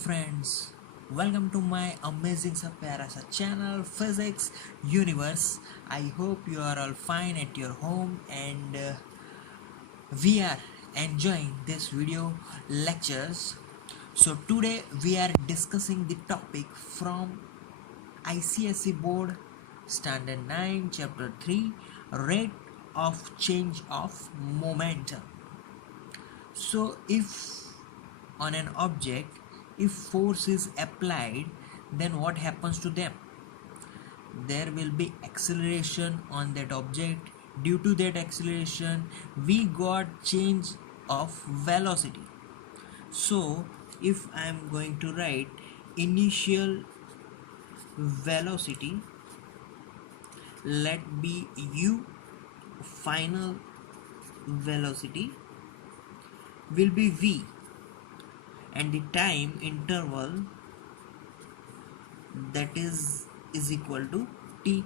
friends, welcome to my amazing सा प्यारा सा channel Physics Universe. I hope you are all fine at your home and we are enjoying this video lectures. So today we are discussing the topic from ICSE board standard 9 chapter 3 rate of change of momentum. So if on an object, if force is applied, then what happens to them? There will be acceleration on that object. Due to that acceleration we got change of velocity. So if I am going to write initial velocity, let be u, final velocity will be v, and the time interval that is equal to t.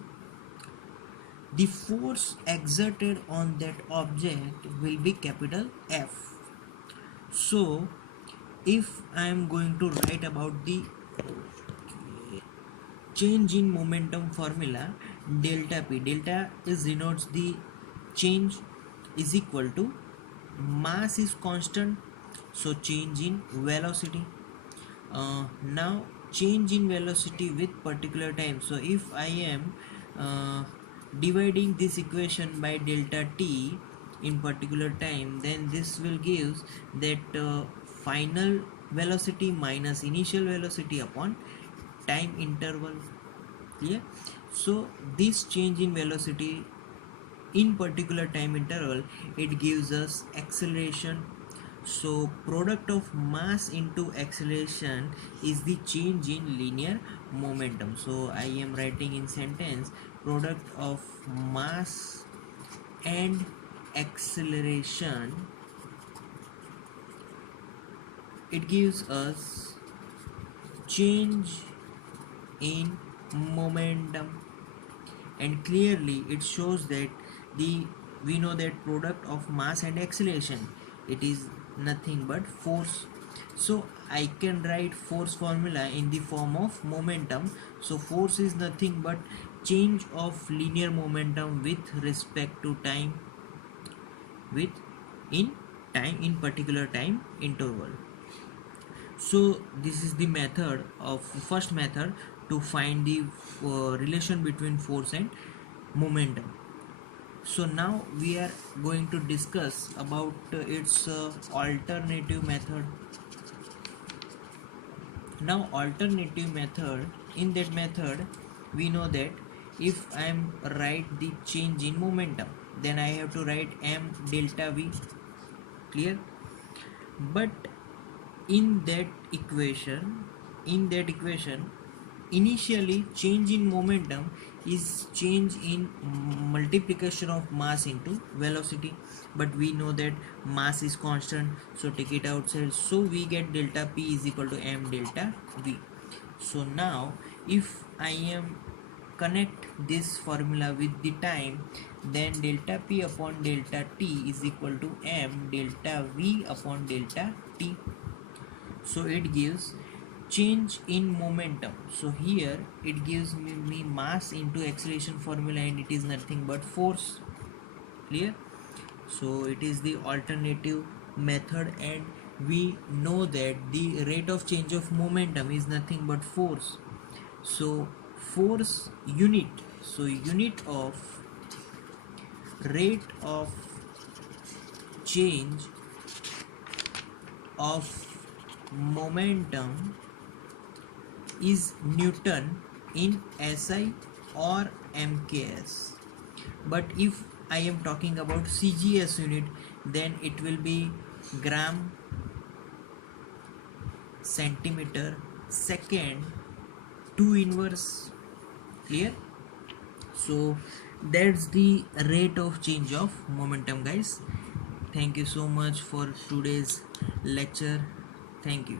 The force exerted on that object will be capital F. So if I am going to write about the change in momentum formula, delta p, delta is denotes the change, is equal to mass is constant, so change in velocity. Now change in velocity with particular time. So if I am dividing this equation by delta t in particular time, then this will give that final velocity minus initial velocity upon time interval. Clear? So this change in velocity in particular time interval, it gives us acceleration. So product of mass into acceleration is the change in linear momentum. So I am writing in sentence, product of mass and acceleration, it gives us change in momentum, and clearly it shows that we know that product of mass and acceleration, it is nothing but force. So I can write force formula in the form of momentum. So force is nothing but change of linear momentum with respect to time, with in particular time interval. So this is the method of first method to find the relation between force and momentum. So now we are going to discuss about its alternative method. Now alternative method, in that method we know that if I am write the change in momentum, then I have to write m delta v. Clear? But in that equation initially change in momentum is change in multiplication of mass into velocity, but we know that mass is constant, so take it outside. So we get delta p is equal to m delta v. So now if I am connect this formula with the time, then delta p upon delta t is equal to m delta v upon delta t. So it gives change in momentum. So here it gives me mass into acceleration formula, and it is nothing but force. Clear? So it is the alternative method, and we know that the rate of change of momentum is nothing but force. So force unit, so unit of rate of change of momentum is Newton in SI or MKS. But if I am talking about CGS unit, then it will be gram centimeter second 2 inverse. Clear? So that's the rate of change of momentum, guys. Thank you so much for today's lecture. Thank you.